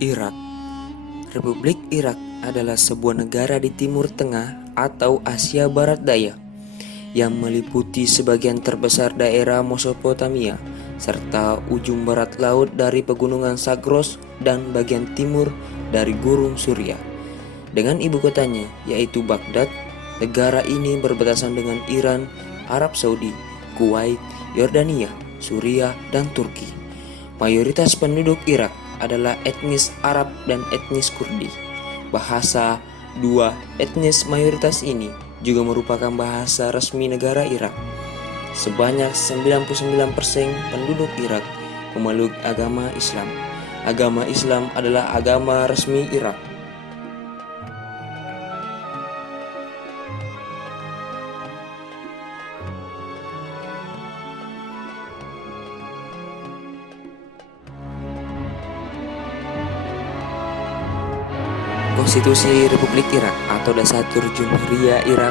Irak. Republik Irak adalah sebuah negara di Timur Tengah atau Asia Barat Daya yang meliputi sebagian terbesar daerah Mesopotamia serta ujung barat laut dari pegunungan Zagros dan bagian timur dari Gurun Suria. Dengan ibu kotanya yaitu Baghdad, negara ini berbatasan dengan Iran, Arab Saudi, Kuwait, Yordania, Suriah, dan Turki. Mayoritas penduduk Irak adalah etnis Arab dan etnis Kurdi. Bahasa dua etnis mayoritas ini juga merupakan bahasa resmi negara Irak. Sebanyak 99% penduduk Irak memeluk agama Islam. Agama Islam adalah agama resmi Irak. Konstitusi Republik Irak atau Dasatur Jumhuriyah Irak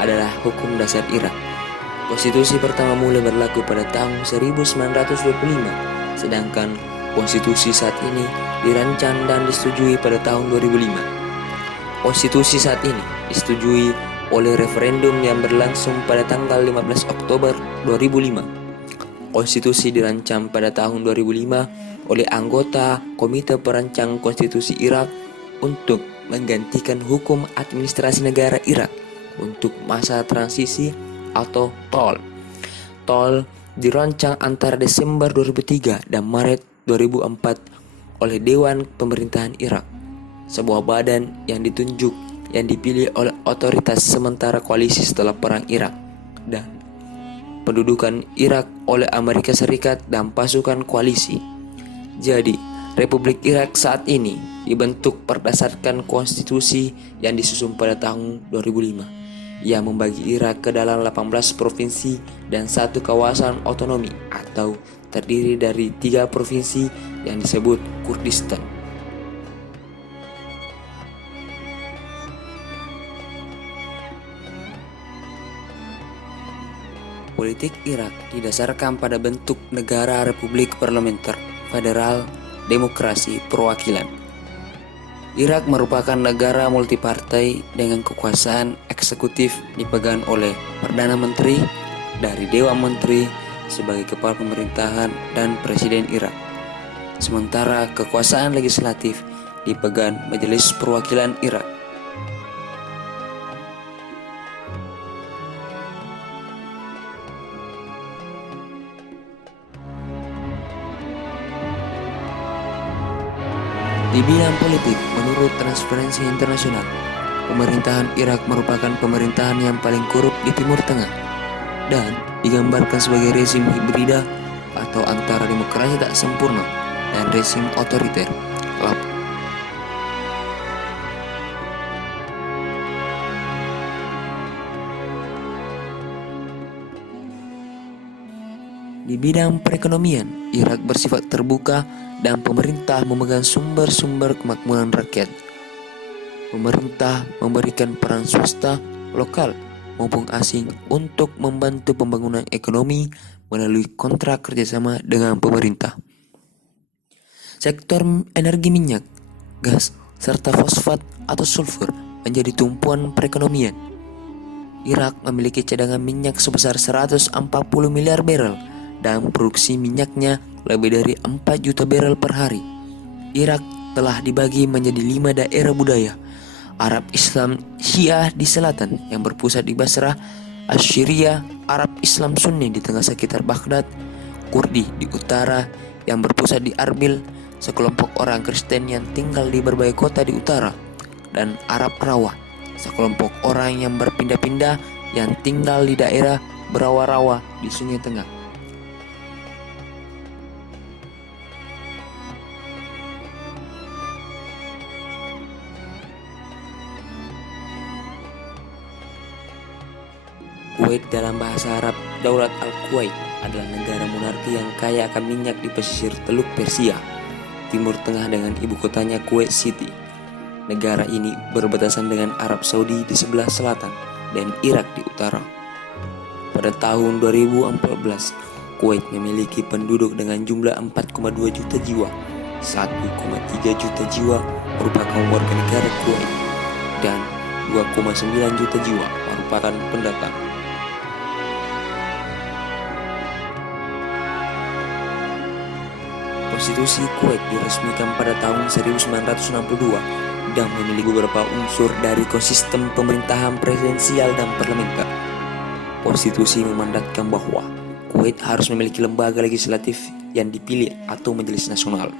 adalah hukum dasar Irak. Konstitusi pertama mulai berlaku pada tahun 1925, sedangkan konstitusi saat ini dirancang dan disetujui pada tahun 2005. Konstitusi saat ini disetujui oleh referendum yang berlangsung pada tanggal 15 Oktober 2005. Konstitusi dirancang pada tahun 2005 oleh anggota Komite Perancang Konstitusi Irak untuk menggantikan hukum administrasi negara Irak untuk masa transisi atau TOL. TOL dirancang antara Desember 2003 dan Maret 2004 oleh Dewan Pemerintahan Irak, sebuah badan yang dipilih oleh otoritas sementara koalisi setelah Perang Irak dan pendudukan Irak oleh Amerika Serikat dan pasukan koalisi. Jadi, Republik Irak saat ini dibentuk berdasarkan konstitusi yang disusun pada tahun 2005 yang membagi Irak ke dalam 18 provinsi dan satu kawasan otonomi atau terdiri dari 3 provinsi yang disebut Kurdistan. Politik Irak didasarkan pada bentuk negara republik parlementer, federal, demokrasi, perwakilan. Irak merupakan negara multipartai dengan kekuasaan eksekutif dipegang oleh Perdana Menteri dari Dewan Menteri sebagai kepala pemerintahan dan Presiden Irak. Sementara kekuasaan legislatif dipegang Majelis Perwakilan Irak. Di bidang politik, menurut Transparansi Internasional, pemerintahan Irak merupakan pemerintahan yang paling korup di Timur Tengah dan digambarkan sebagai rezim hibrida atau antara demokrasi tak sempurna dan rezim otoriter. Di bidang perekonomian, Irak bersifat terbuka dan pemerintah memegang sumber-sumber kemakmuran rakyat. Pemerintah memberikan peran swasta, lokal maupun asing untuk membantu pembangunan ekonomi melalui kontrak kerjasama dengan pemerintah. Sektor energi minyak, gas, serta fosfat atau sulfur menjadi tumpuan perekonomian. Irak memiliki cadangan minyak sebesar 140 miliar barrel dan produksi minyaknya lebih dari 4 juta barrel per hari. Irak telah dibagi menjadi 5 daerah budaya: Arab Islam Syiah di selatan yang berpusat di Basrah, Assyria Arab Islam Sunni di tengah sekitar Baghdad, Kurdi di utara yang berpusat di Arbil, sekelompok orang Kristen yang tinggal di berbagai kota di utara, dan Arab Rawa, sekelompok orang yang berpindah-pindah yang tinggal di daerah berawa-rawa di Sungai Tengah. Kuwait dalam bahasa Arab, Daulat Al-Kuwait adalah negara monarki yang kaya akan minyak di pesisir Teluk Persia, Timur Tengah dengan ibu kotanya Kuwait City. Negara ini berbatasan dengan Arab Saudi di sebelah selatan dan Irak di utara. Pada tahun 2014, Kuwait memiliki penduduk dengan jumlah 4,2 juta jiwa, 1,3 juta jiwa merupakan warga negara Kuwait dan 2,9 juta jiwa merupakan pendatang. Konstitusi Kuwait diresmikan pada tahun 1962 dan memiliki beberapa unsur dari sistem pemerintahan presidensial dan parlementer. Konstitusi memandatkan bahwa Kuwait harus memiliki lembaga legislatif yang dipilih atau majelis nasional.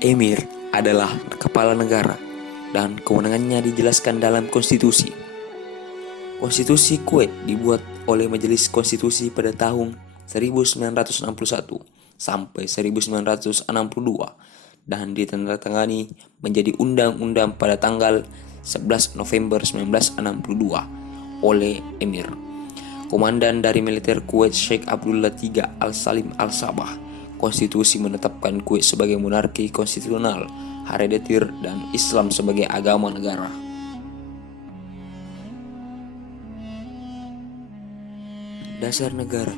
Emir adalah kepala negara dan kewenangannya dijelaskan dalam konstitusi. Konstitusi Kuwait dibuat oleh Majelis Konstitusi pada tahun 1961 sampai 1962 dan ditandatangani menjadi undang-undang pada tanggal 11 November 1962 oleh Emir. Komandan dari militer Kuwait Sheikh Abdullah III Al-Salim Al-Sabah. Konstitusi menetapkan Kuwait sebagai monarki konstitusional, herediter dan Islam sebagai agama negara. Dasar negara.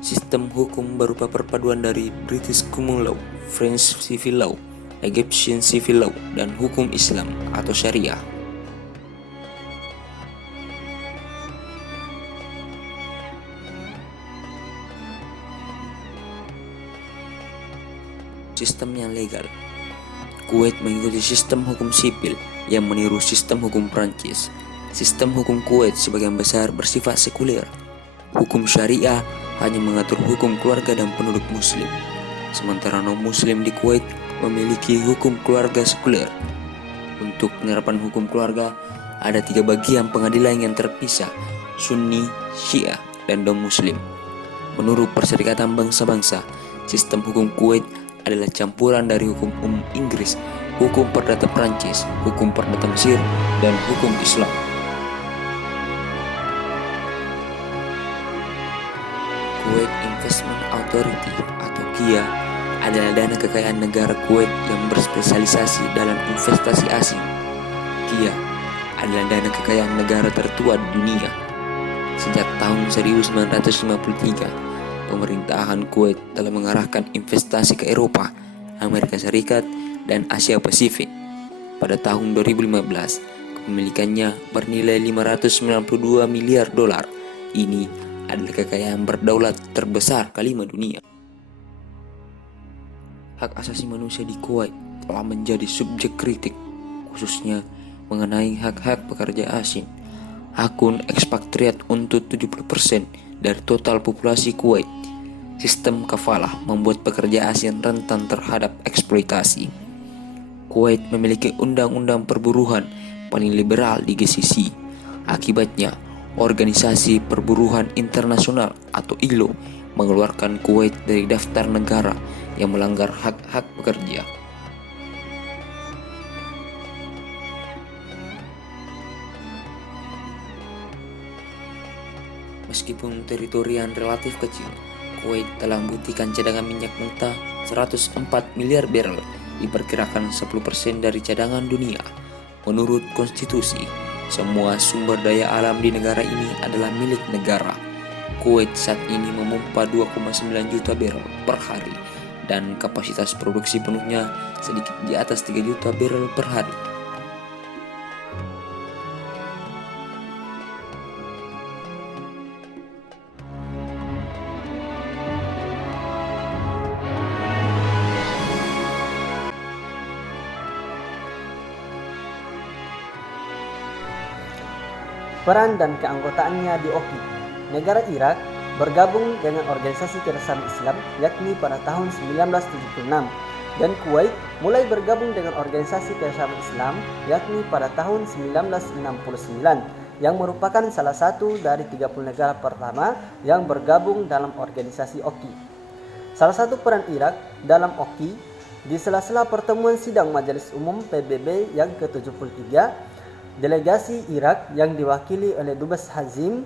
Sistem hukum berupa perpaduan dari British Common Law, French Civil Law, Egyptian Civil Law, dan hukum Islam atau Syariah. Sistem yang legal. Kuwait mengikuti sistem hukum sipil yang meniru sistem hukum Prancis. Sistem hukum Kuwait sebagian besar bersifat sekuler. Hukum Syariah hanya mengatur hukum keluarga dan penduduk muslim. Sementara non-muslim di Kuwait memiliki hukum keluarga sekuler. Untuk penerapan hukum keluarga, ada 3 bagian pengadilan yang terpisah, Sunni, Syiah, dan non-muslim. Menurut Perserikatan Bangsa-Bangsa, sistem hukum Kuwait adalah campuran dari hukum umum Inggris, hukum perdata Prancis, hukum perdata Mesir, dan hukum Islam. Kuwait Investment Authority atau KIA adalah dana kekayaan negara Kuwait yang berspesialisasi dalam investasi asing. KIA adalah dana kekayaan negara tertua di dunia. Sejak tahun 1953, pemerintahan Kuwait telah mengarahkan investasi ke Eropa, Amerika Serikat, dan Asia Pasifik. Pada tahun 2015, kepemilikannya bernilai 592 miliar dolar. Ini adalah kekayaan berdaulat terbesar kelima dunia. Hak asasi manusia di Kuwait telah menjadi subjek kritik, khususnya mengenai hak-hak pekerja asing. Akun ekspatriat untuk 70% dari total populasi Kuwait. Sistem kafalah membuat pekerja asing rentan terhadap eksploitasi. Kuwait memiliki undang-undang perburuhan paling liberal di GCC. Akibatnya, Organisasi Perburuhan Internasional atau ILO mengeluarkan Kuwait dari daftar negara yang melanggar hak-hak pekerja. Meskipun teritori yang relatif kecil, Kuwait telah membuktikan cadangan minyak mentah 104 miliar barrel, diperkirakan 10% dari cadangan dunia. Menurut konstitusi, semua sumber daya alam di negara ini adalah milik negara. Kuwait saat ini memompa 2,9 juta barrel per hari dan kapasitas produksi penuhnya sedikit di atas 3 juta barrel per hari. Peran dan keanggotaannya di OKI. Negara Irak bergabung dengan Organisasi Kerjasama Islam yakni pada tahun 1976 dan Kuwait mulai bergabung dengan Organisasi Kerjasama Islam yakni pada tahun 1969 yang merupakan salah satu dari 30 negara pertama yang bergabung dalam organisasi OKI. Salah satu peran Irak dalam OKI di sela-sela pertemuan sidang Majelis Umum PBB yang ke-73, delegasi Irak yang diwakili oleh Dubes Hazim,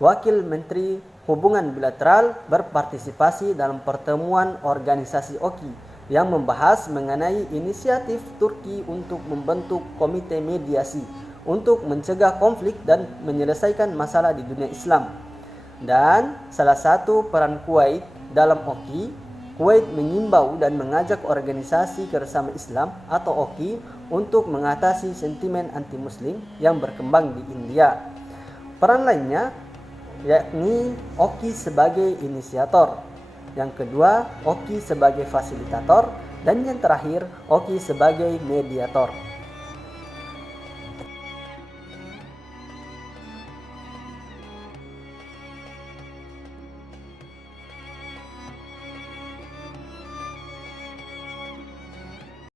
Wakil Menteri Hubungan Bilateral, berpartisipasi dalam pertemuan organisasi OKI yang membahas mengenai inisiatif Turki untuk membentuk komite mediasi untuk mencegah konflik dan menyelesaikan masalah di dunia Islam. Dan salah satu peran Kuwait dalam OKI, Kuwait mengimbau dan mengajak Organisasi Kerjasama Islam atau OKI untuk mengatasi sentimen anti-Muslim yang berkembang di India. Peran lainnya yakni OKI sebagai inisiator, yang kedua OKI sebagai fasilitator, dan yang terakhir OKI sebagai mediator.